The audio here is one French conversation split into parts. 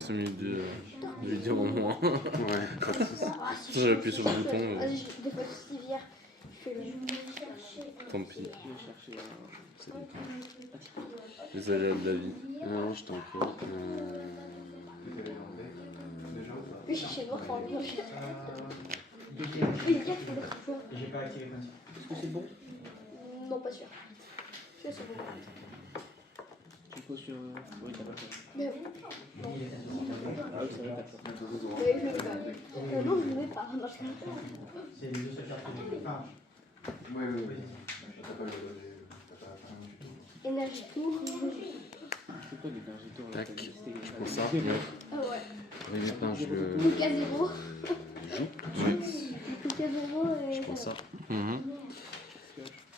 C'est mieux de vidéo en moins. Ouais, pas de soucis. J'ai appuyé sur le bouton. Vas-y, des fois, Stivière, je fais le. Tant pis. Les aléas de la vie. Non, je t'en prie. Oui, chez moi, faut enlever. Oui, dire que le choix. J'ai pas activé le principe. Est-ce que c'est bon? Non, pas sûr. Je sais pas. Tu poses sur. Oui, t'as pas fait. Mais oui. Non. Ah oui, ça va, t'as fait. Mais je le mets pas. Non, je le mets pas. Non, je le mets pas. C'est les deux seuls cartes. Enfin, Oui. Énergie tour. c'est toi l'énergie tour. Tac. Je prends ça. Ah ouais. Avec les pinces, je le Lucas 0. joue tout de suite. Lucas 0 et. Je prends ça.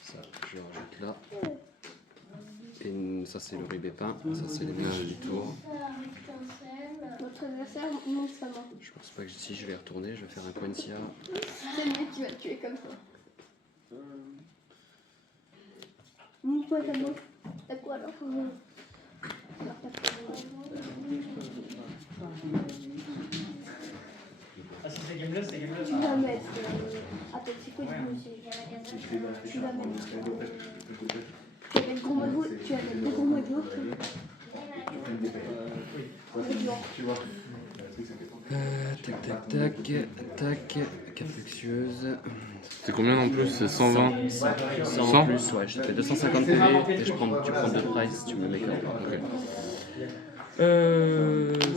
Ça, je le rajoute là. Et ça, c'est le ribépin. Ça, c'est l'énergie du tour. Notre adversaire monte sa main. Je pense pas que si je vais retourner, je vais faire un Quencia. C'est lui qui va te tuer comme ça. Monte-toi ta main. T'as quoi alors? Alors, t'as quoi? Ah, si c'est game là, c'est game là. Tu vas mettre. Attends, c'est quoi du coup aussi? Tu vas mettre. Tu vas mettre gros magot. Tu vas mettre deux gros magots. Tu vois. Tac. Carte luxueuse. C'est combien en plus? C'est 120? 100 en plus, ouais. Je te fais 250 PV et tu prends 2 price, tu me mets comme ça. Ok.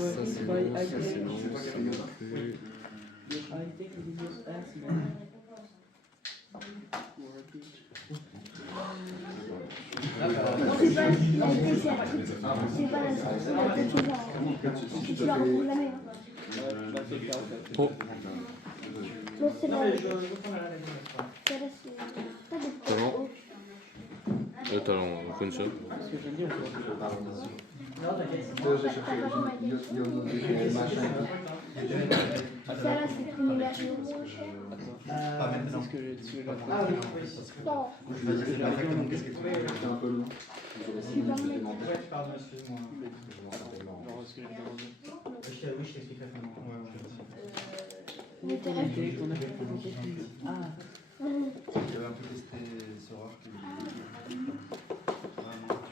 Ça c'est non, ça c'est non, ça non plus. C'est pas la dessert. C'est pas la tu vas reprendre la mer. Oh. Non, c'est la. Talent. Talent, Quencia. Parce que je veux dire, non, t'inquiète. J'ai cherché machin. Ça là, c'est une énergie. Pas maintenant. C'est ce que j'ai dessus là. Ah oui. Non. C'était un peu long. Ouais, pardon, excuse-moi. Non, est-ce que j'ai demandé? Oui, je t'expliquerai comment. Mais t'es rêves. J'avais un peu testé Sora qui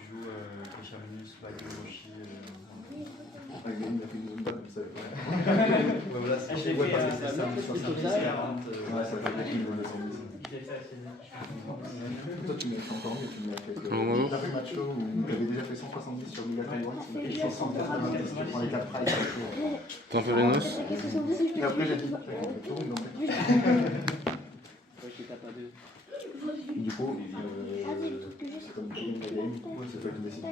joue Péchaminus, Black Hiroshi. Il a fait une zone balle, vous savez pas. Ouais, voilà, c'est Je l'ai ouais, fait, parce que c'est ça, c'est 70, 40. ça. Ouais, ça fait beaucoup de 110. Toi, tu m'as fait encore mieux, tu m'as fait. Bonjour. Tu as fait match où tu avais déjà fait 170 sur Mega Taiwan, tu m'as fait 190, tu prends les 4 prices. T'en fais les noces? Et après, j'ai dit, t'as fait le tour, ils ont fait. Ouais, je tape à deux. Du coup, c'est comme tu gagnes la game, c'est toi qui décides.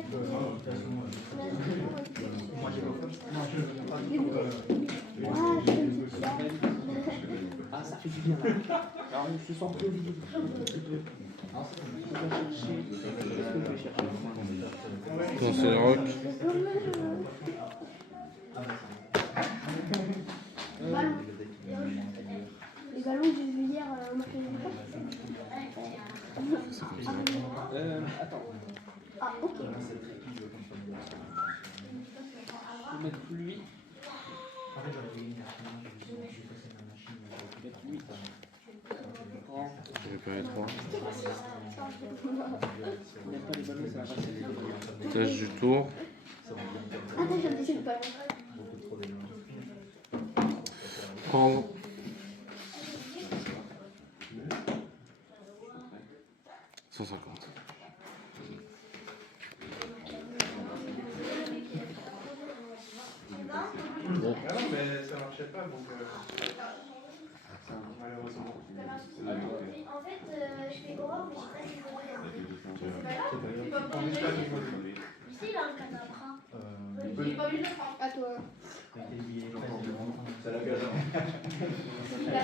Moi, j'ai pas Ah, ça fait du bien. Alors, je suis sans trop vide. On va chercher. Qu'est-ce que je vais chercher? Non, c'est le rock. Les ballons que j'ai vus hier au marché du Attends. Ah, ok. Je vais mettre lui. En fait, j'aurais gagné la finale, j'ai passé ma machine. Mettre lui. Je vais faire les 3. Mettre pas les ballons, ça va passer. Tâche du tour. Ah, t'as déjà dit le ballon. Beaucoup trop d'énergie. Prendre. 150. Non, mais ça marchait pas, donc malheureusement. En fait, je fais Aurore, mais je sais pas si Ici, il a un cadavre. À toi.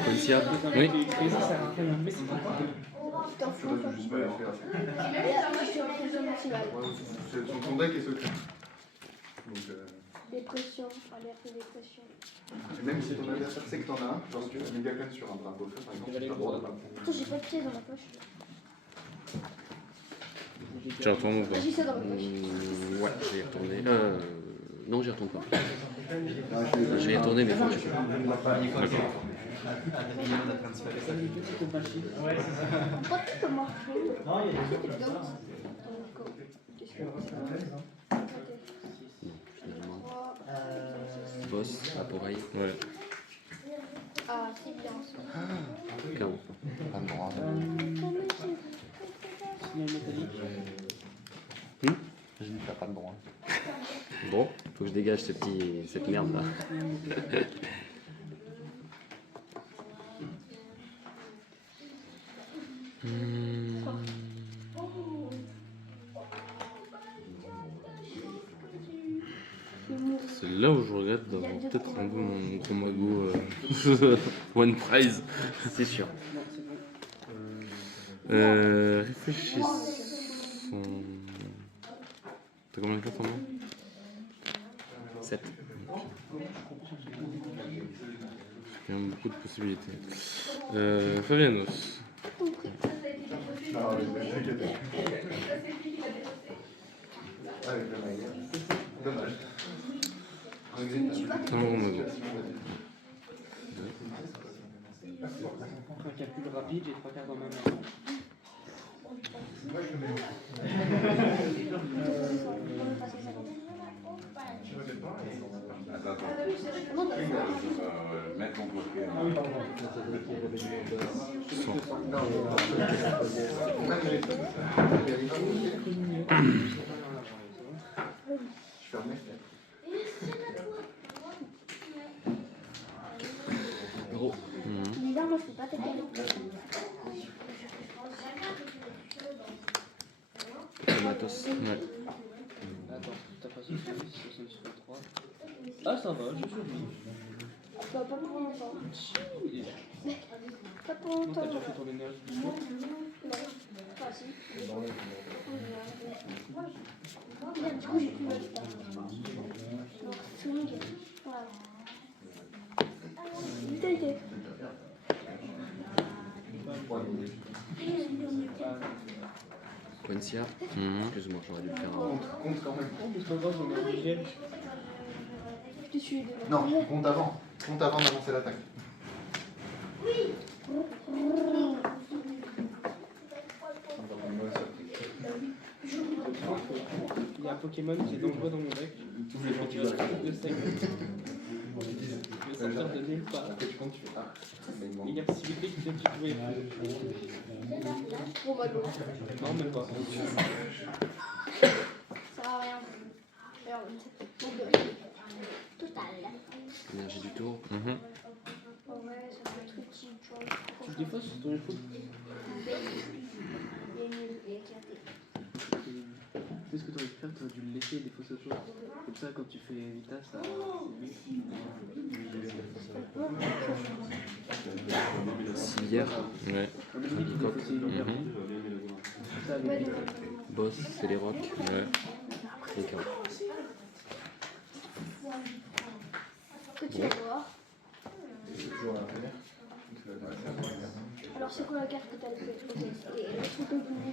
Quencia. Oui. Ça sert à rien. Mais c'est pas grave. T'en fous. Toi, tu juste pas les faire. Moi, je suis en pression maximale. Ton deck est secret. Donc, Dépression, alerte dépression. même si ton adversaire sait que t'en as un, genre tu as méga clan sur un drapeau feu, par exemple, tu as le droit de pas le prendre. Attends, j'ai pas de pièce dans la poche. Tu retournes ou pas? J'ai ça dans ma poche. Ouais, je vais y retourner. Non, j'y retourne pas. Je vais y retourner, mais faut que je... D'accord. Pourquoi tu peux marcher? C'est évident. Finalement. Boss, appareil. Ouais. Ah, c'est bien ça. KO. Pas de droit. Signal métallique. J'ai dit que t'as pas de droit. Bon, faut que je dégage cette merde là. C'est là où je regrette d'avoir peut-être rendu mon gros magot One Prize. C'est sûr. Non, c'est bon. Réfléchissons. T'as combien de cartes en main? 7. Il y a beaucoup de possibilités. Fabianos. Dommage. Un gros magot. Un calcul rapide, j'ai 3 cartes dans ma main. Mettre mon bloqué. Je fermais. Gros. Bizarre, moi je peux pas t'aider. Matos. Ouais. Attends, t'as pas 66, 63. Ah, ça va, je survis. Bah, pas pour longtemps. Oui. Pas pour Non, longtemps. t'as déjà fait ton énergie du jour. Non. Enfin, si. Bien, du coup, j'ai plus mal. Donc, swing. Voilà. Vitalité. Quencia. Excuse-moi, j'aurais dû le faire avant. Compte quand même. Oh, mais c'est pas grave, j'en ai obligé. Je te suis devant. Non, compte avant. Compte avant d'avancer l'attaque. Il y a un Pokémon qui est dangereux dans mon deck. C'est quand tu vas de sec. Je vais sortir de nulle part. Après tu comptes, tu fais ah. Il y a possibilité que tu pouvais plus. Bon, bah, non. Non, même pas. Ça sert à rien. Merde. Total. Énergie du tour. Ouais, ça fait un truc qui change. Tu défausses sur ton info. Il est nul et éclaté. Qu'est-ce que tu aurais pu faire? Tu aurais dû le laisser défausser autre chose. Comme ça, quand tu fais Vita, ça. Civière. Ouais. On a dit qu'il défaussait hyper vite. Ça, Ouais, avec non. Boss, c'est les rocs. Ouais. Les KO. Que tu vas voir. Alors, c'est quoi la carte que t'as le fait? Ok, c'était le truc au bout.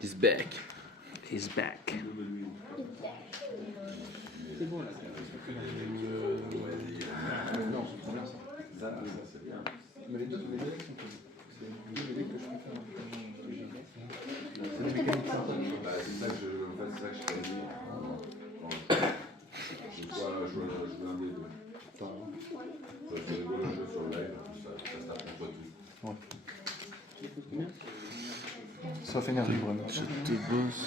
He's back. He's back. C'est bon là. Non, c'est trop bien ça. Ça c'est bien. Mais les deux decks sont cool. C'est les decks que je préfère. C'est des mécaniques sympas. C'est ça que je t'ai dit. Je veux un des deux. Je fais rigoler le jeu sur le live, ça se tape contre tout. Tu défausses combien? Sauf énergie vraiment. Je te boss.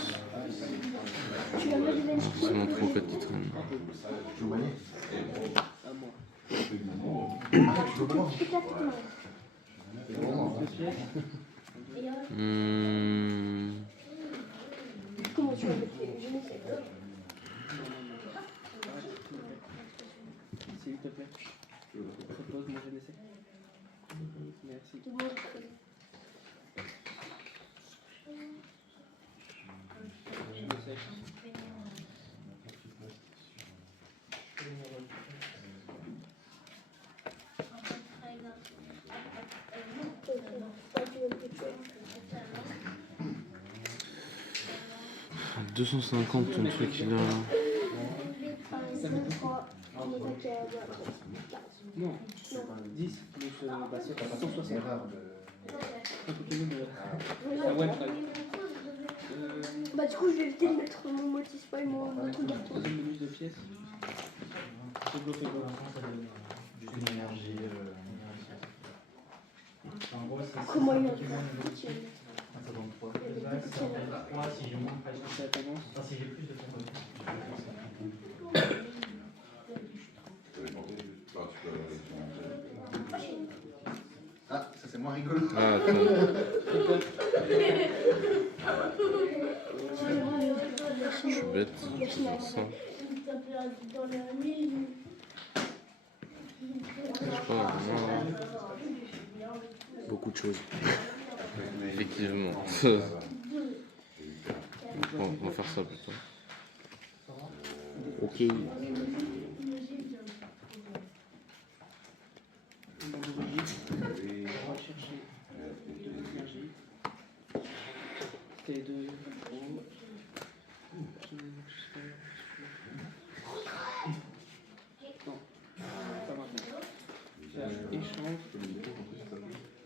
Tu vas me donner C'est mon trop 4 titres. Je vous manie. À moi. éclate tout le monde. C'est vraiment. Deux pièces. Comment tu vas me tuer? Je ne sais pas. S'il te plaît. Propose mon GDC. Merci. C'est bon, je fais. Je le sais. Ah, tu vas me tuer. 250 ton truc il a. 1, 2, 3, on est à 15. Non, 10 plus bah, c'est 160. Un Pokémon la web track. Bah du coup je vais éviter de mettre mon Motispa et mon autre carton. Troisième bonus de pièces. C'est bloqué. Pour l'instant, ça donne juste une énergie. En gros, c'est Comment il y a Pokémon un ça donne 3. Si j'ai moins de pression. Ça commence. Enfin, si j'ai plus de temps. Ah, ça c'est moins rigolo. Ah, attends. Je suis bête. Je vais faire ça. Je sais pas, beaucoup de choses. Effectivement. On va faire ça plutôt. Ok. On va chercher de l'énergie. C'était de. Non, pas maintenant. Faire échange.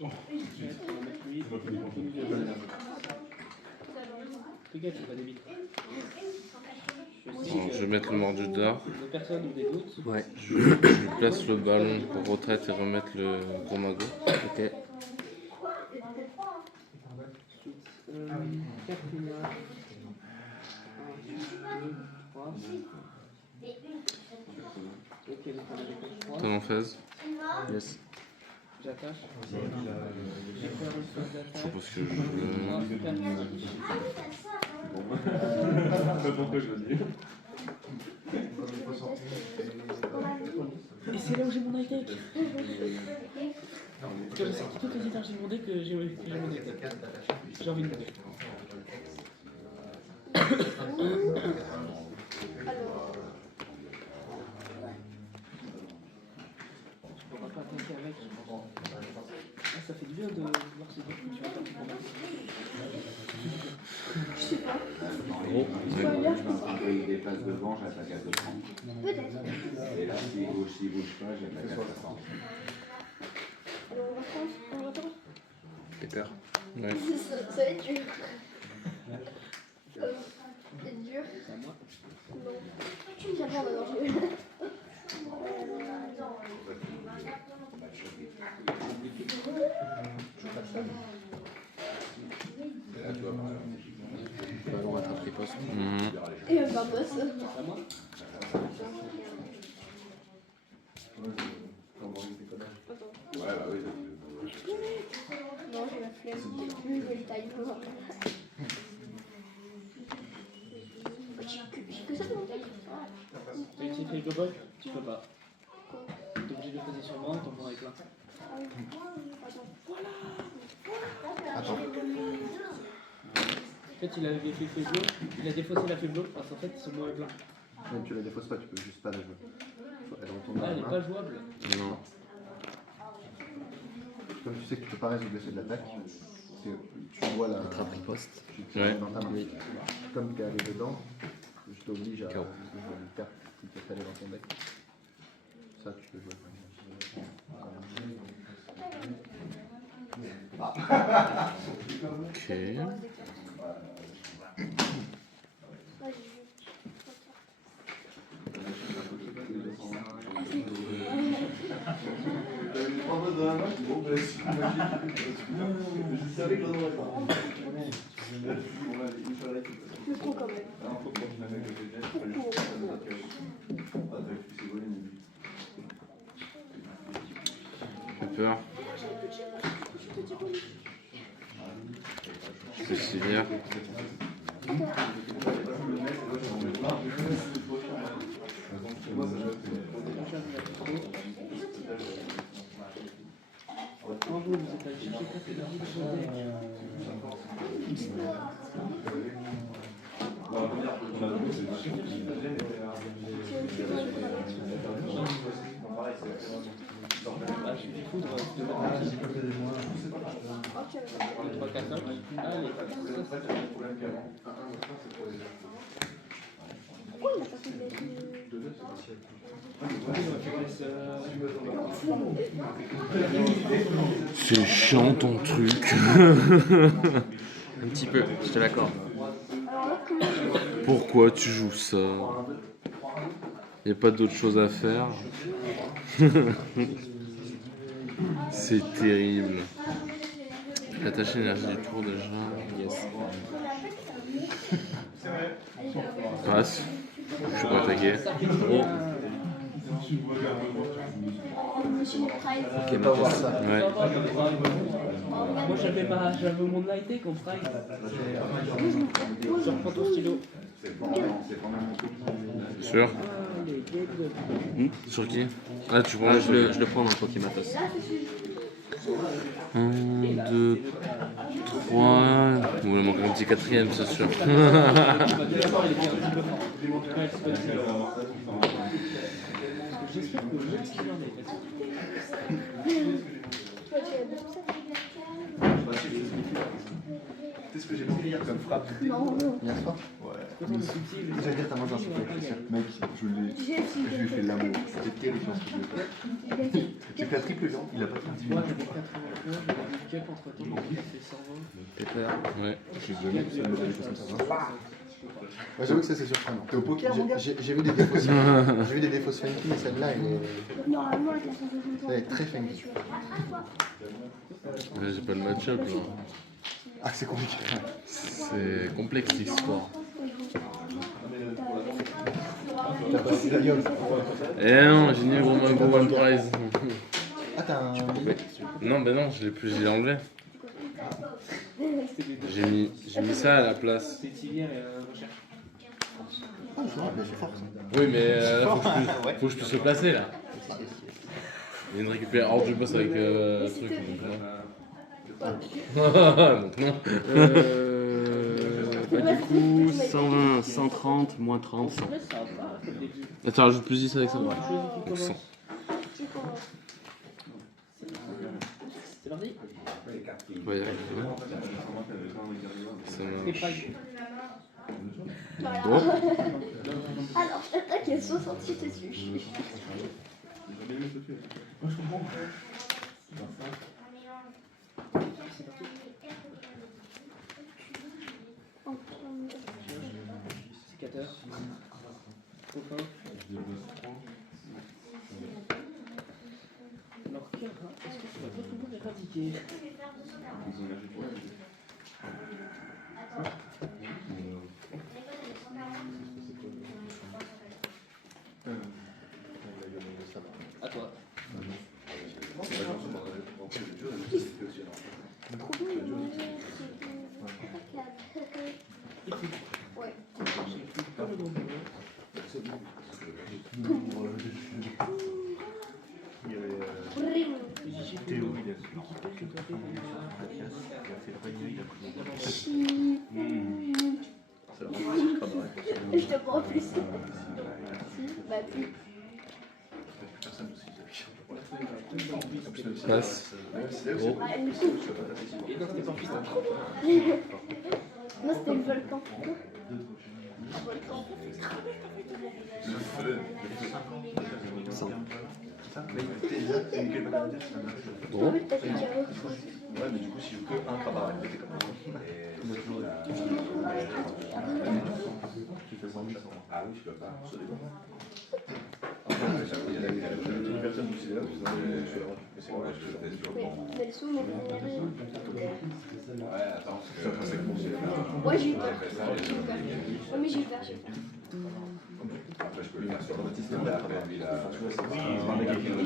On va mettre 8. Regarde, c'est pas des bits. Alors, je vais mettre le mordu d'art. Des personnes ou des doutes. Ouais. Je place le ballon pour retraite et remettre le gros magot. Ok. 4 mineurs. 1, 2, 3. Ok, donc on a des 3. T'en en fais? Yes. J'attache. Je vais faire une phase Je d'attaque. suppose que je. Ah, super. Pourquoi je le dis? Et c'est là où j'ai mon high tech. Quand j'ai sorti toutes les énergies de mon deck, j'ai mon high tech. J'ai envie de me dire. Je pourrais pas attaquer avec. Ah, ça fait du bien de voir ces deux que tu vas faire pour moi. Je sais pas. Gros. Spoiler, je pense. Quand il dépasse devant, j'attaque à 230. Peut-être. Et là, s'il bouge pas, j'attaque à 60. Alors on va prendre. On va prendre. T'es peur? Ouais. Ça va être dur. C'est dur. C'est à moi. Non. Tu me tiens pas maintenant. Ballon rattrape les postes. Et un barbosse. C'est à moi. Attends. Ouais, bah oui. Non, j'ai la flemme. Lui, il veut le time. J'ai que ça dans mon deck. T'as utilisé le global? Tu peux pas. T'es obligé de le poser sur moi, ton point est plein. Ah oui. Attends. En fait, il avait fait Feblo, il a défaussé la Feblo parce qu'en fait, son mot est plein. Même tu la défausses pas, tu peux juste pas la jouer. Elle retourne Ah, dans elle la est main. pas jouable. Non. Comme tu sais que tu peux pas résoudre l'effet de l'attaque, tu vois la. Rattrape les postes. Tu Ouais. dans ta main. Oui. Comme tu es allé dedans, je t'oblige à KO. jouer une carte qui peut aller dans ton deck. Ça, tu peux jouer. Ok. Je le prends quand même. J'ai peur. C'est sévère. En gros, vous êtes allé chercher 4 énergies de son deck. Ah, du foudre, de mettre la Oh, tu avais pas. 3, 4, 5. Allez, Pourquoi il a pas fait de lettre C'est chiant ton truc. Un petit peu, je te l'accorde. Alors là, comment Pourquoi tu joues ça? Y a pas d'autre chose à faire. C'est terrible. Attacher l'énergie du tour déjà. Yes. Passe. Je suis pas attaqué. Ok, Matos. Ouais. moi j'avais mon lighté contre Rise. Je reprends ton stylo. Sûr? Allez, get up. Sur qui? Ah, tu prends Ah, je le prends dans le Pokématos. 1, 2, 3. Vous voulez manquer un petit quatrième, c'est sûr. J'espère que le stylo est toi, tu as 200? C'est ce que j'ai pensé hier comme frappe. Non, non. Hier soir? Ouais. J'allais dire, t'as mangé un soufflet avec Christian. Mec, je lui ai fait l'amour. C'était terrifiant ce que je lui ai fait. J'ai fait un triple viande, il a pas fait 10 Moi minutes. j'avais 81, j'avais handicap entre temps, j'ai fait 120. Pepper. Ouais. Je suis désolé, ça me fait des choses comme ça. Ouais, j'avoue que ça c'est surprenant. T'es au poker, mon gars? J'ai vu des défauts. J'ai vu des défauts funky, mais celle-là, Normalement, avec la 160 elle est très funky. Là, j'ai pas le match-up là. Ah, c'est compliqué. C'est complexe l'histoire. T'as passé la gueule. Eh non, j'ai mis gros mago one prize. Ah, t'as un. Non, ben non, je l'ai plus, j'ai enlevé. J'ai mis ça à la place. C'est Tivière et recherche. Ah, je vois, mais c'est fort ça. Oui, mais là, faut que je puisse le placer là. Il y a une récupère hors du boss avec le truc. Donc non. Bah, du coup, 120, 130, moins 30, 100. Ouais, ça va, comme début. Attends, rajoute plus 10 avec ça. Choisis qui commence. 100. C'est parti. On va y arriver. Ça C'est marche. pas Bon. Alors, je t'attaque à 68 dessus. sécateur. Trop fin. Alors, quel rat est-ce que tu vas pas pouvoir éradiquer? À toi. Trop bon, ouais. Comme le bon bureau. Théo, il a Je te prends plus. Si, bah plus. Passe. Gros. Ah, une coupe. Non, c'était le volcan. Gros. Peut-être qu'il y a autre chose. Ouais, mais du coup, si je veux que un crabat, il était comme ça. Tu fais moins de 800. Ah oui, je peux pas. Ça dépend. Il y a une personne qui s'est là, je suis là. Mais c'est vrai, je te jure. Mais le sou, mais rien. Ouais, attends, parce que Ça, c'est bon, c'est là. Ouais, j'ai eu peur. Ouais, mais j'ai eu peur. après, je peux le faire sur Baptiste, mais après, lui, là, Tu vois, c'est un mec qui est Les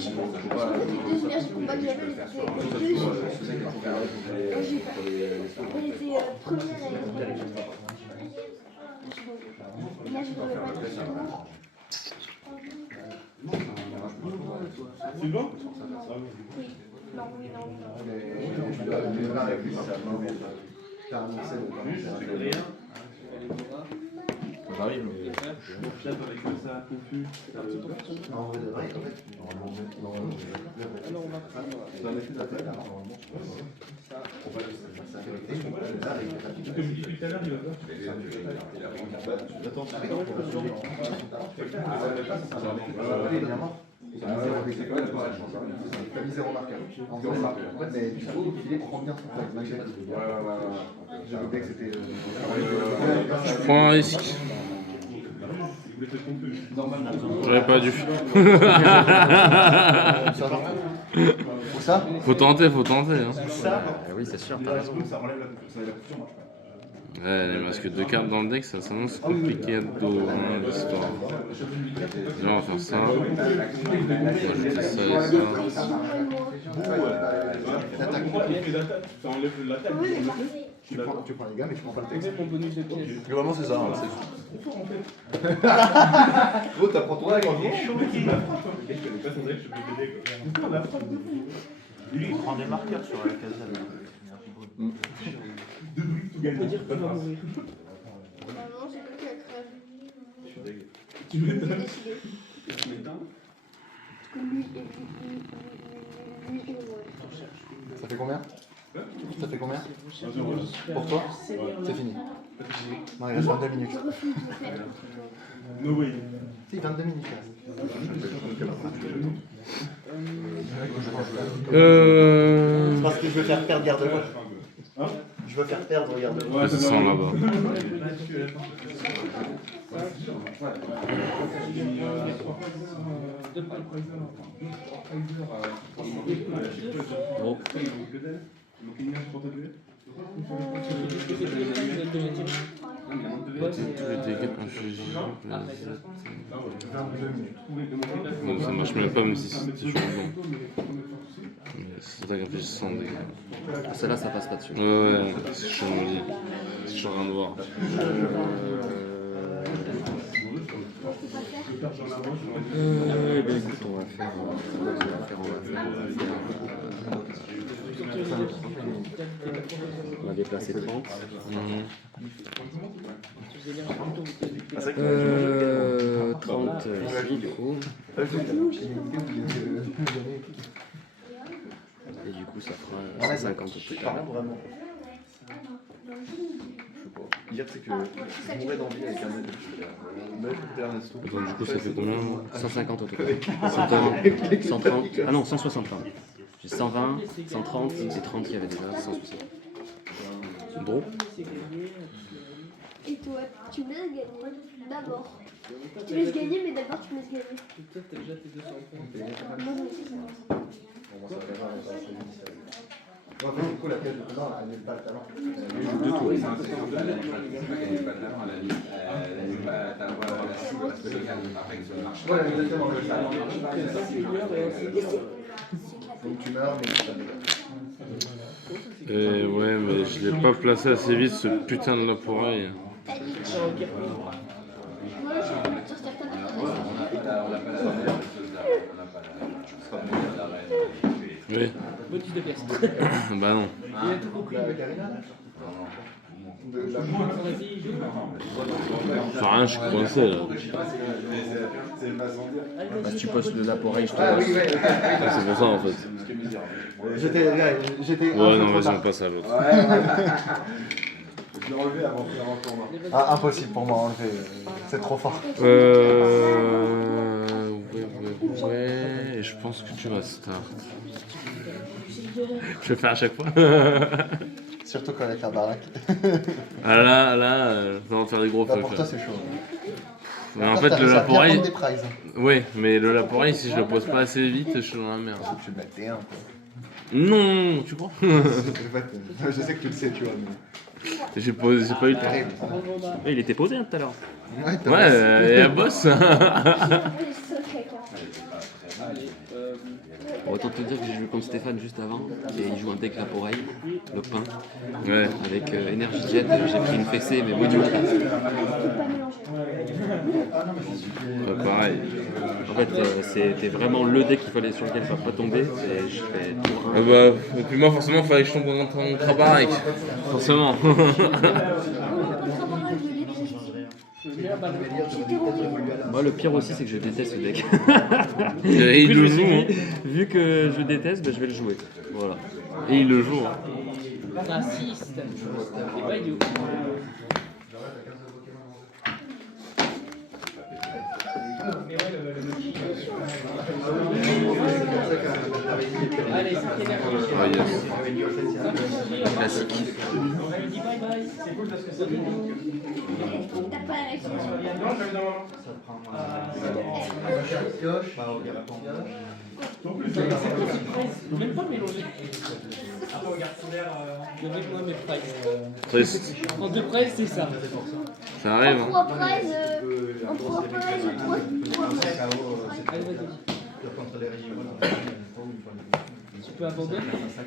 deux énergies combat que j'avais, elles étaient deux. Ouais, j'ai eu peur. Elle était première et énergie de combat. C'est bon? Oui. Non, oui, non, non. T'as annoncé le J'arrive, mais. Mon fiat avec ça, confus. En vrai, en fait, normalement, Alors on va prendre. c'est un effet de la tête, normalement. On va laisser. Ça fait l'été, on va le faire avec la Comme je disais tout à l'heure, il va voir. Attends, Ah ouais, je peux le genre. T'as mis 0 marqueur. En faisant ça. Mais du coup, Philippe prend bien son flag. Je me disais que c'était. Je prends un risque. J'aurais pas dû. Où ça? Faut tenter, hein. Oui, c'est sûr, t'as raison. Ouais, les masques de cartes dans le deck, ça s'annonce compliqué à dos, hein, l'histoire. Déjà, on va faire ça. On va ajouter ça et ça. Ça enlève l'attaque. Tu prends les gars, mais tu prends pas le texte. Mon bonus de piège. Globalement, c'est ça. Gros, t'apprends ton deck en gros. Il prend des marqueurs sur la caserne. On peut dire qu'il va mourir. Normalement, c'est toi qui as créé. Tu m'étonnes. J'ai décidé. Parce que lui et moi. Ça fait combien? Ça fait combien? Pour toi? C'est fini. Non, il reste 22 minutes. Je refuse de le faire. No way. Si, 22 minutes. Euh... Parce que je veux faire perdre garde-moi. Je veux faire perdre garde-moi. Ça sent là-bas. Bon. Tous les dégâts infligés. 22 minutes. Bon, ça marche même pas, même si c'était toujours bon. Mais c'est attaque inflige 100 dégâts. Celle-là, ça passe pas dessus. Ouais, c'est chaud, on dit. Je suis en train de voir. Écoute, on va faire. On va déplacer 30. 30 ici, du coup. Et du coup, ça fera 150 au total. Vraiment. Dire c'est que je mourrais d'envie avec un mec. Attends, du coup, ça fait combien? 150 au total. 130. Ah non, 160 pardon. J'ai 120, 130 et 30 qui avaient déjà 160. Drôle. Et toi, tu me laisses gagner d'abord. Tu me laisses gagner, mais d'abord tu me laisses gagner. Toi, t'as déjà tes 200 points. Moi, je me dis ça. En fait, du coup, la pièce de talent, elle n'est pas le talent. Deux tours. Ouais, exactement. Mais c'est Donc tu meurs, mais tu Et ouais, mais je l'ai pas placé assez vite, ce putain de l'appareil. Moi, je suis sur certaines Oui. Bonus de pièce. Bah non. Il a tout compris. Vas-y, joue. Enfin, rien, je suis coincé là. Bah, si tu postes le l'appareil, je te Ah oui, laisse. ouais. C'est pour ça en fait. J'étais. Ouais, non, vas-y, on passe à l'autre. Je l'ai relevé avant de faire un tournoi. Ah, impossible pour moi à enlever. C'est trop fort. Ouais. Et je pense que tu vas start. Je vais faire à chaque fois. Surtout quand avec la baraque. Ah là, ça va te faire des gros Bah, fuck. pour toi, c'est chaud. Mais en fait, le laporeille. des prizes. Ouais, mais le laporeille, si je le pose pas assez vite, je suis dans la merde. Tu blagues T1 quoi. Non, tu crois? Je sais que tu le sais, tu vois. Mais... J'ai pas eu le temps. Terrible. Il était posé tout à l'heure. Ouais, et la bosse. Autant te dire que j'ai joué contre Stéphane juste avant et il joue un deck Laporeille, le pain, Ouais. avec Energy Jet. J'ai pris une fessée, mais oui, du coup. Pas pareil. En fait, c'était vraiment le deck qu'il fallait sur lequel il ne va pas tomber. Et je fais tour 1. Ah bah, et puis moi, forcément, il fallait que je tombe dans mon travail. Forcément. Moi, le pire aussi, c'est que je déteste ce deck. Et il Du coup, le je me suis joue. dit, vu que je déteste, bah, je vais le jouer. Voilà. Et il le joue. Hein. Raciste. C'est pas idiot. Allez, c'est énervé. Ah, yes. Classique. Je dis bye bye. C'est cool parce que ça T'as pas la réaction. même pas mélangé. Le mec, moi, mes prices. Triste. En deux prices, c'est ça. Ça arrive. Hein. En 3 prises, Allez, vas-y. Tu peux abandonner.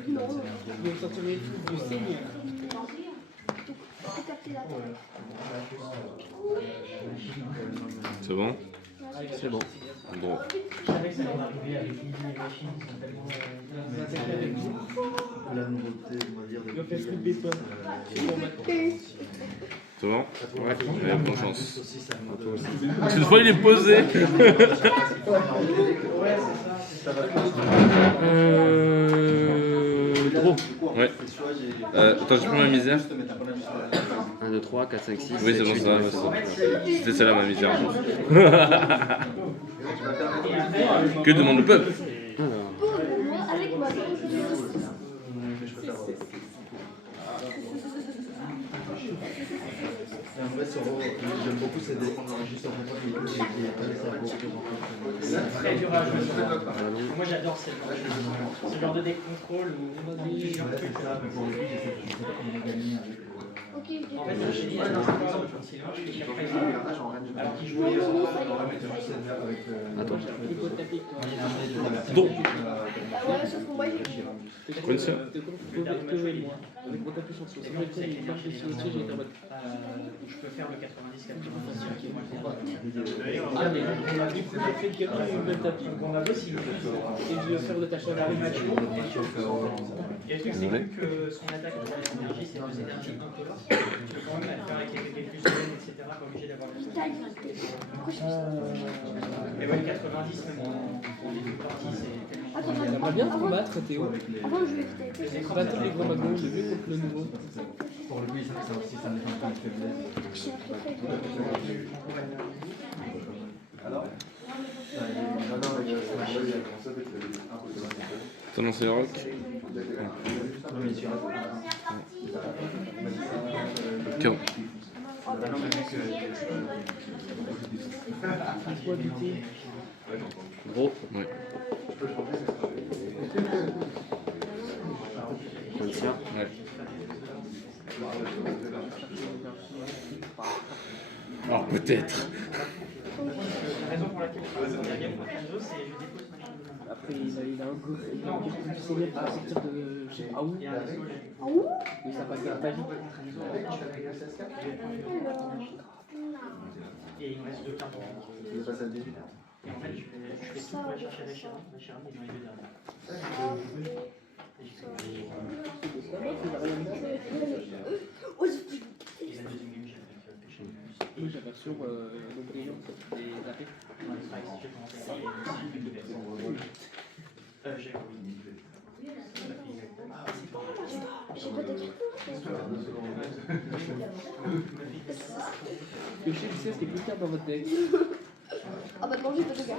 Tu veux sortir les trucs du Seigneur. C'est bon? C'est bon. Bon. Je savais que ça allait m'arriver avec les machines qui sont tellement. La nouveauté, on va dire, Il va faire flipper pas. C'est bon? Ouais. Allez, bonne chance. Cette fois, il est posé. Gros. Ouais. Attends, j'ai pris ma misère. 1, 2, 3, 4, 5, 6. Oui, c'est bon, ça. Ouais, c'était celle-là ma misère. Que demande le peuple? Moi, avec moi, En vrai, Soro, j'aime beaucoup ces défenses juste en fait qui est pas les cerveaux. C'est très dur à jouer. Moi j'adore ce genre de deck contrôle où Ouais, c'est ça, mais pour le coup, je sais pas comment gagner avec. ok, en fait j'ai dit alors qu'il jouait Attends. Donc. ouais, sauf que moi, Quoi ça? Avec mon tapis sur le sol. Après, il marche sur le dessus, j'ai été en mode. je peux faire le 90-90. Ah, mais du coup, j'ai fait le cadeau et le tapis. Donc on va aussi. Et je vais faire le tâche à la Et le truc c'est que son attaque pour l'énergie c'est deux énergies un peu. Tu peux quand même la faire avec les plus etc. Pas obligé d'avoir le mais ouais, le 90 même en début de partie c'est tellement. J'aimerais bien combattre Théo. avant, je vais peut-être. Battre les gros magos, j'ai vu contre le nouveau. Pour le coup, ça aussi, ça me fait un peu de faiblesse. Alors T'as lancé le rock? Tiens. Soit buté. Gros. Ouais. Un tiers. Ouais. Alors peut-être. La raison pour laquelle je fais la game pour Kenzo, c'est je dépose ma chambre de main. Après, il a un goût. Il a un goût du Seigneur pour sortir de. Je sais pas où. Et un réseau, Mais ça passe bien magique. et il me reste 2 cartes. Tu veux passer à 18 Et en fait, je fais tout pour aller chercher la Chiron. La Chiron est dans les 2 derniers. Oh, Et la deuxième game, j'ai fait le pêcher. Moi, j'avais sur le brillant des AP. Dans les strikes, j'ai commencé à faire les j'ai j'ai pas de Le chef, tu sais, c'était plus tard dans votre deck. ah bah non, j'ai pas de gars.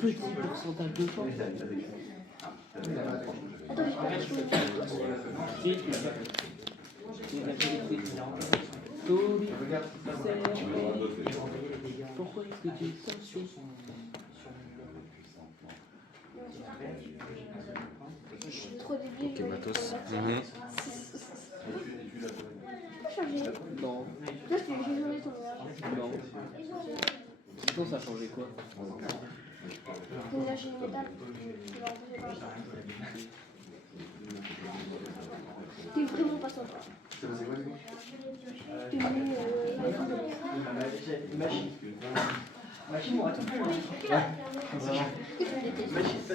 Petit pourcentage de chance. Attends, j'ai pas de chose. Si, tu l'as fait. Tu l'as fait. Toby, pourquoi est-ce que tu es tension? Je suis trop débile. Ok, matos. Pas changé. Non, Là, j'ai jamais ton verre. non. Sinon, ça a changé quoi? L'énergie métal. T'es vraiment pas sympa. T'es venu. Machine, on va tout faire.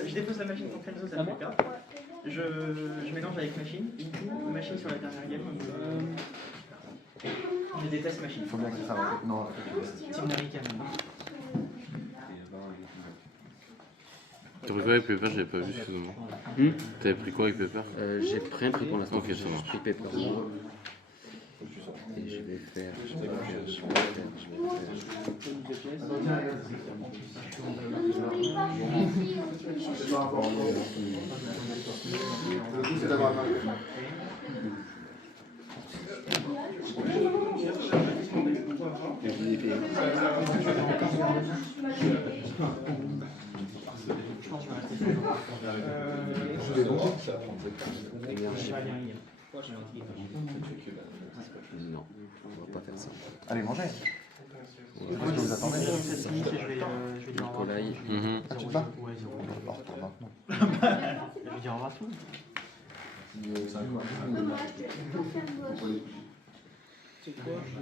Je dépose la machine contre Enzo, ça fait perdre. Je mélange avec machine. Du coup, machine sur la dernière game. Je déteste machine. Il faut bien que ça va. Non, Team American. T'as pris quoi avec Pepper? J'avais pas vu, excuse-moi. T'avais pris quoi avec Pepper? J'ai pris un truc pour l'instant. Ok, ça J'ai juste marche. pris Pepper. Et je vais faire. le tout, c'est d'avoir un Non, on va pas faire ça. Allez, mangez. Moi, je vous attendais. Je vais dire au revoir. Nicolai. Ah, tu te bats? Ouais, zéro. On retourne maintenant. Je vais dire au revoir à tout. C'est quoi? Je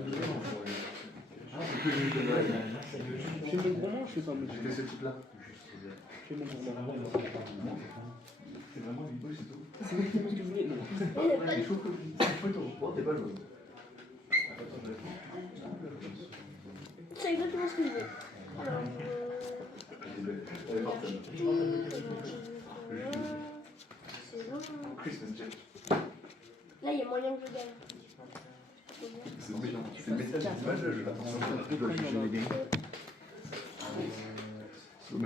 fais mon gros manche, je fais pas mon J'ai fait ce type-là. Je fais mon gros manche. C'est exactement ce que je voulais. Non. T'es pas joué. C'est exactement ce que je veux. Elle est mortelle. C'est long. Christmas Jet. Là, il y a moyen que je gagne. C'est embêtant. C'est le métal du match, je l'attends. Je l'ai gagné.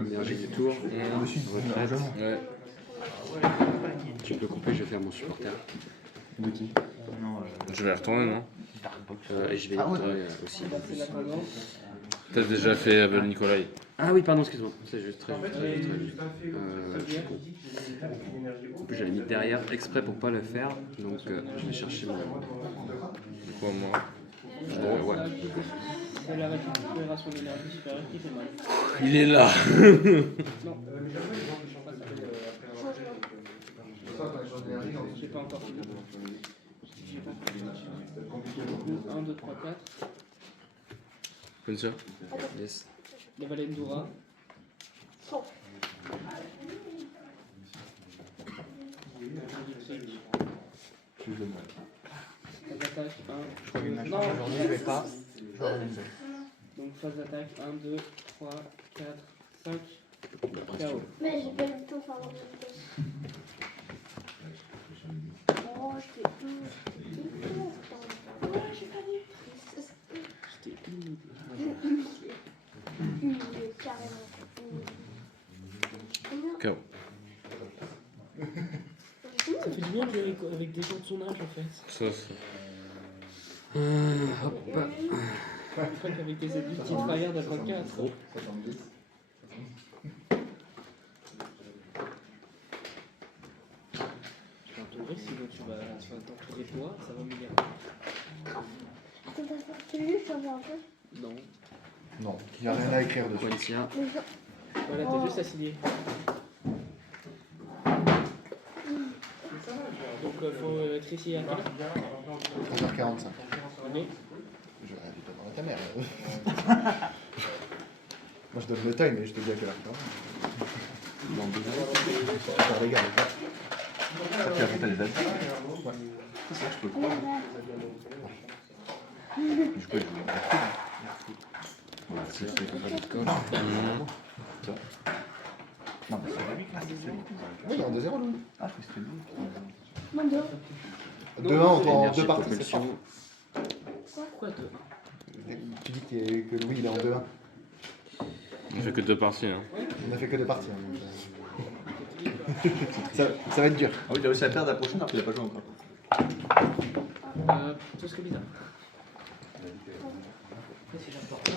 Énergie du tour. Retraite. Ouais. Tu peux couper, je vais faire mon supporter. De qui? Je vais retourner, non? Et je vais Ah ouais. retourner aussi. C'est la tendance. T'as déjà fait Abel Nicolai. Ah oui, pardon, excuse-moi. C'est juste très juste. Du coup, j'avais mis derrière exprès pour pas le faire. Donc je vais chercher mon. Du coup, moi. Ouais. C'est la récupération d'énergie supérieure qui fait mal. Il est là. Non. J'ai pas encore fini. 1, 2, 3, 4. Puncher. Yes. Les valets de Dora. Phase d'attaque 1. Non, aujourd'hui je vais pas. Donc phase d'attaque 1, 2, 3, 4, 5. KO. Mais j'ai pas eu le temps de faire mon vitesse. Oh, j'étais Oh, j'ai pas vu. J'étais humide. Carrément. KO. Ça fait du bien de jouer avec des gens de son âge en fait. Ça, c'est. Hop. Pas qu'avec des adultes qui tryhard à 24. Je vais entourer, sinon tu vas t'entourer toi, ça va m'énerver. Attends, tu veux juste changer un peu? Non. Non, il n'y a rien à écrire dessus. Quintia. Voilà, t'as juste à signer. Donc faut être ici à quelle heure? 11h45. Allez. Je vais aller demander à ta mère. Moi je donne le time, mais je te dis à quelle heure. Dans 2 heures. Super légal. Ça, tu as fait les dates? Ouais. C'est ça, je peux le croire. Je peux jouer. Voilà, c'est ça que ça te colle. Ça. Non, mais c'est lui qui l'a fait. Oui, il y a un 2-0, Louis. Ah, je c'était lui. Non, deux. 2-1 en Énergie deux de parties, c'est propulsion. fort. Pourquoi 2? Tu dis que Louis il est en 2-1. On fait que 2 parties, hein. On a fait que 2 parties. Hein, donc, ça va être dur. Ah oui, il a aussi à perdre la prochaine alors qu'il n'a pas joué encore. Tout ce que bizarre.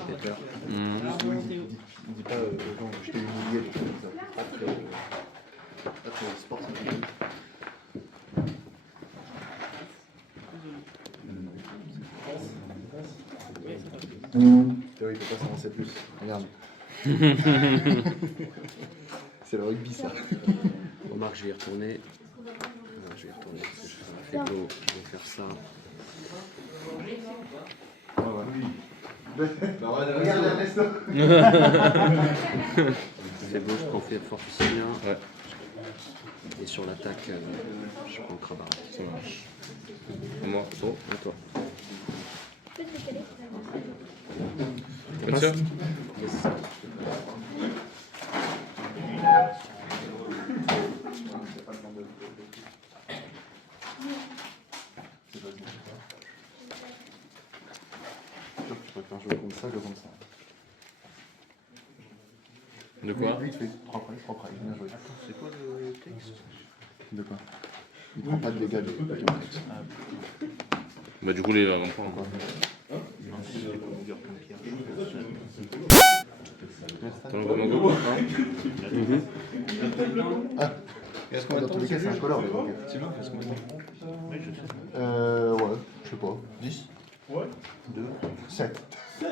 Pepper. Dis pas aux gens que je t'ai humilié, des choses comme ça. Pas très sportif. Théo, il peut pas s'avancer plus. Regarde. C'est le rugby, ça. Remarque, je vais y retourner. Non, je vais y retourner parce que je fais un faible. Je vais faire ça. Ouais, ouais. Regarde Ernesto. C'est beau, je prends fait forticien. Ouais. Et sur l'attaque, je prends Krabarak. Ça marche. Moi, trop. À toi. Je peux te décaler. Bien sûr. Yes. Tu préfères jouer comme ça que comme ça. De quoi? Lui, il te fait 3 prises, bien joué. C'est quoi le texte? De quoi? Il prend pas de dégâts de texte. Bah du coup, là, il va comprendre. Pourquoi? T'en as vraiment beaucoup, hein? Ah, dans tous les cas, c'est un color. Donc. Ouais, je sais pas. 10? Ouais. 2, 7. 7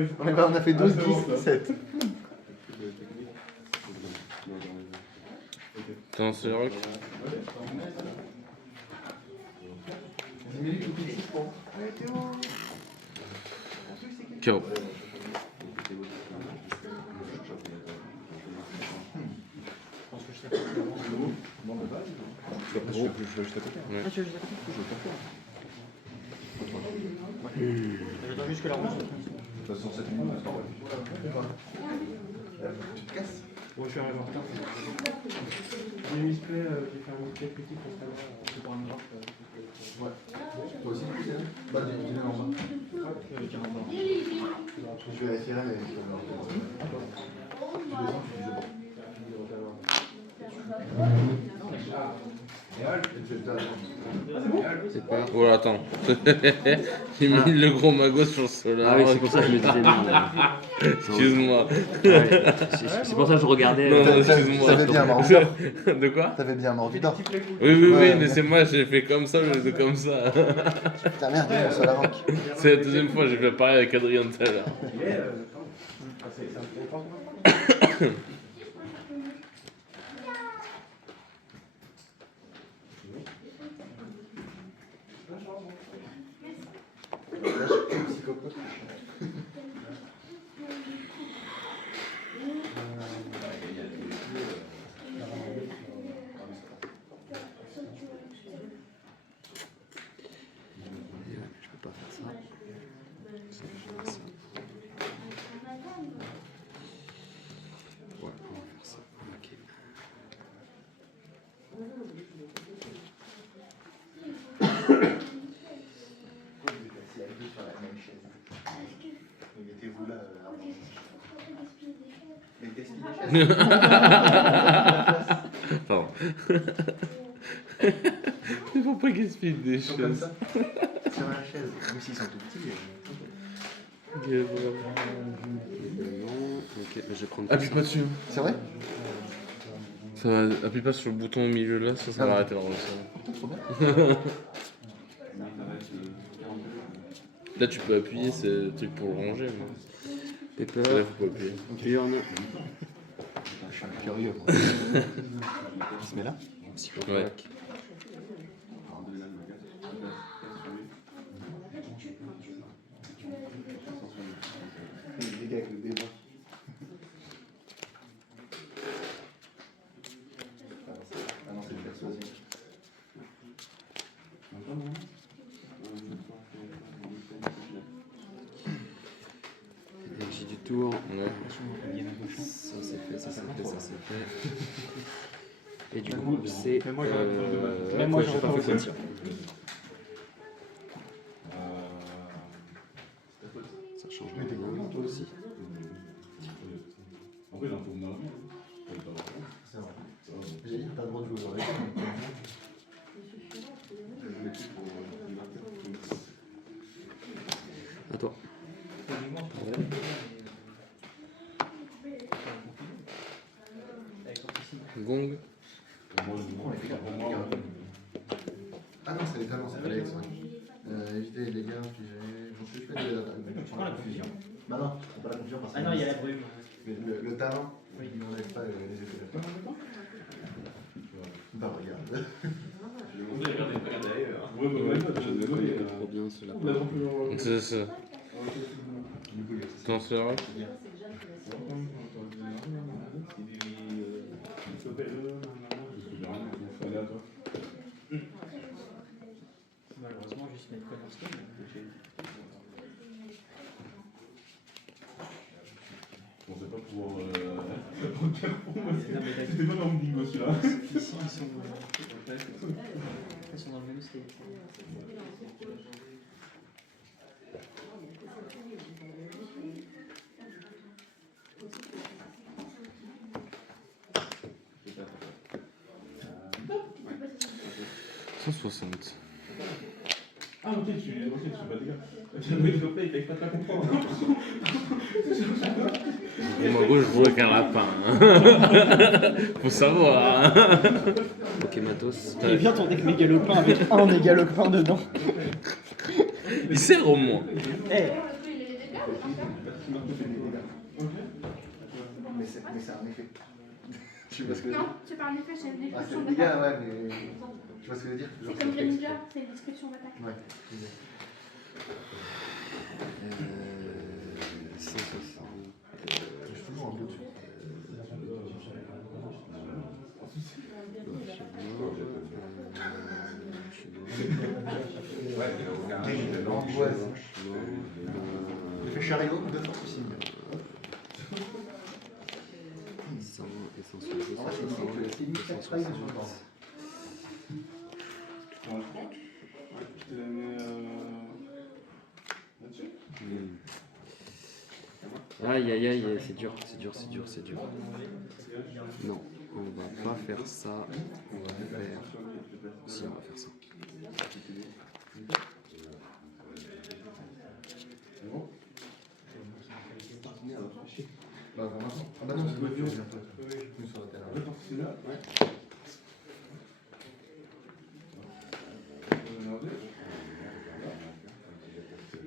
on a fait 12, 10, 7. T'as un seul rock? KO. Je vais juste à côté. Ouais. Ah, tu veux juste à côté? Je veux faire quoi? J'attends juste que la ronde soit. De toute façon, 7 minutes, c'est pas vrai. Tu te casses? Ouais, je suis arrivé en retard. J'ai mis spray, j'ai fait un misplay petit pour savoir. C'est pour un drop. Ouais. Toi aussi, tu sais? Bah, dis-le en bas. Je vais vérifier là, mais tu descends, tu dis bon. C'est pas. Oh là, attends. J'ai mis le gros magot sur le solar. Ah oui, c'est pour ça que je me disais. Excuse-moi. Ouais, c'est pour ça que je regardais. Non, non, excuse-moi. T'avais bien un Mordidor. De quoi? T'avais bien un Mordidor. Oui, oui, Ouais, oui, mais c'est moi, j'ai fait comme ça, je l'ai fait comme ça. Putain, merde, on se la rank. C'est la deuxième fois que j'ai fait pareil avec Adrien tout à l'heure. Je peux pas faire ça. Ça, je fais ça. Ouais, on va faire ça. Ok. Mettez-vous là. Pardon. Il faut pas gaspiller des Comme choses. ça. Sur la chaise. Même s'ils sont tout petits. Non, ok, mais je vais prendre. Appuie pas dessus. C'est vrai? Ça va, appuie pas sur le bouton au milieu là, ça va arrêter l'enregistrement. Trop bien. Là tu peux appuyer, c'est le truc pour le ranger. Mais... Pepper, Là faut pas appuyer. Burn, Je suis un curieux. Moi. Il se met là? Psychopac. Les gars avec le débat. Ah non, c'est une persuasion. Énergie du tour. Ouais. Ça c'est fait, ça c'est fait, ça c'est fait. Et du coup, c'est. Mais moi, j'ai pas fait de tir. Ça change Mais t'es rien, combien, toi aussi. En vrai, il en faut une armée. C'est vrai. J'ai dit, t'as le droit de jouer avec. À toi. Gong. Ah non, c'est les talents, c'est pas les X. Éviter les dégâts, infligés. J'en suis fait des attaques. Tu prends la confusion. Bah non, c'est pas la confusion parce que. Ah non, il y a la brume. Mais le talent, il n'enlève pas les effets d'attaque. Bah regarde. Ouais, bah, même pas, j'en ai donné. Trop bien cela. On a non plus. C'est ça. T'en seras? Malheureusement, juste mettre Cornerstone. Je pensais pas pouvoir prendre pour moi. C'était pas dans mon bingo celui-là. Ici, ils sont dans le même state. « 160. Ah ok, tu fais pas de dégâts. Le mec il paye pas ta comprendre. Bon, moi, je joue avec un lapin. Faut savoir. Ok, matos. Il est bien ton deck mégalopin avec un mégalopin dedans. Il sert au moins. Eh, Mais c'est un effet. Tu vois ce que je veux Non, dire? c'est pas un effet, c'est une Ah, c'est description le d'attaque. dégât, ouais, mais. Tu vois ce que je veux dire? C'est comme Greninja, c'est une description d'attaque. Ouais. 160. Je suis toujours en dessus. L'angoisse. J'ai fait chariot, 2 fois plus signe. 100 et 160. C'est une trace sur le temps. Je te la mets là-dessus. Aïe aïe aïe, c'est dur, c'est dur, c'est dur, c'est dur. Non, on va pas faire ça. On va faire. Si, on va faire ça. C'est bon? Bah, maintenant. Ah, bah non, c'est le bio, j'ai un peu. Oui, je me suis arrêté là. Celui-là. Ouais.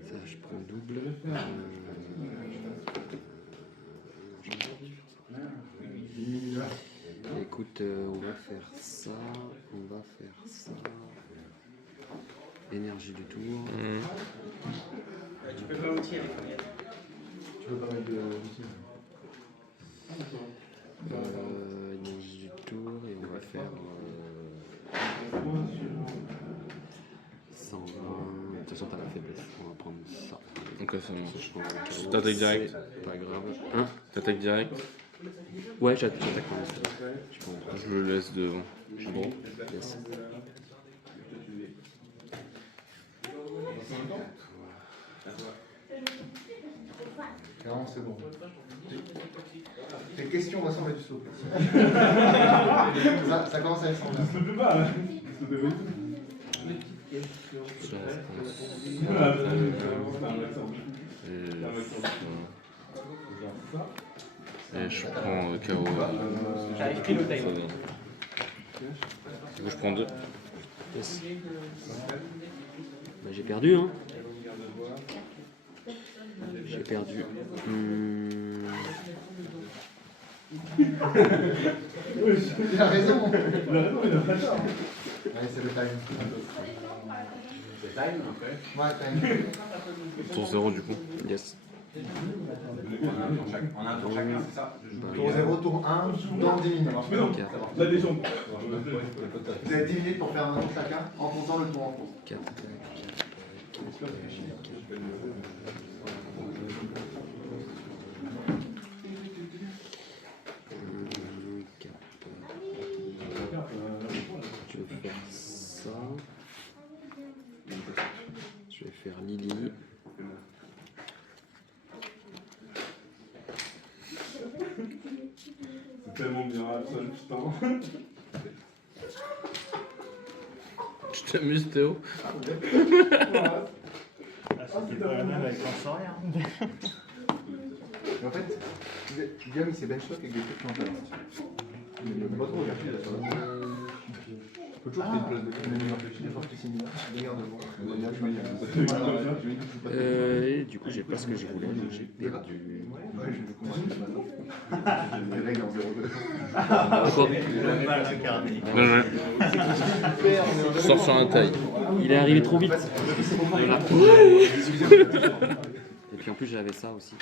Ça, je prends double. Écoute, on va faire ça. On va faire ça. Énergie du tour. Tu peux pas outil avec combien? Tu veux pas mettre de l'outil? Énergie du tour. Et on va faire 120. De toute façon, t'as la faiblesse. On va prendre ça. Donc, ça marche. Je prends un KO. T'attaques direct. C'est pas grave. Hein? T'attaques direct. Ouais, j'attaque pour l'instant. Je prends. Je le laisse devant. Bon, yes. Non, c'est bon. Tes questions ressemblent à du saut. Ça commence à être semblable. Ça ne peut pas, là. Ça peut pas. Ça, et je prends KO. J'arrive pile au time. Du coup, je prends 2. Yes. Bah, j'ai perdu, hein. J'ai perdu. Il a raison. Il a raison, il a pas tort. Allez, c'est le time. C'est time après. Ouais, time. Tour 0 du coup. Yes. On a un tour chacun, c'est ça? Tour 0, tour 1, dans 10 minutes. Mais non, la légende. Vous avez 10 minutes pour faire un tour chacun en comptant le tour en cours. 4. Je vais faire ça. Je vais faire Lily. C'est tellement bien, ça, putain. Tu t'amuses Théo? C'était pas mal avec Et en fait, Guillaume il s'est benchlock avec des trucs qui ont pas. Il ne pas trop, il a Faut toujours qu'il y ait une place de Et du coup, j'ai pas ce que je voulais, donc j'ai perdu. D'accord. Sors sur un taille. Il est arrivé trop vite. Voilà. Et puis en plus, j'avais ça aussi.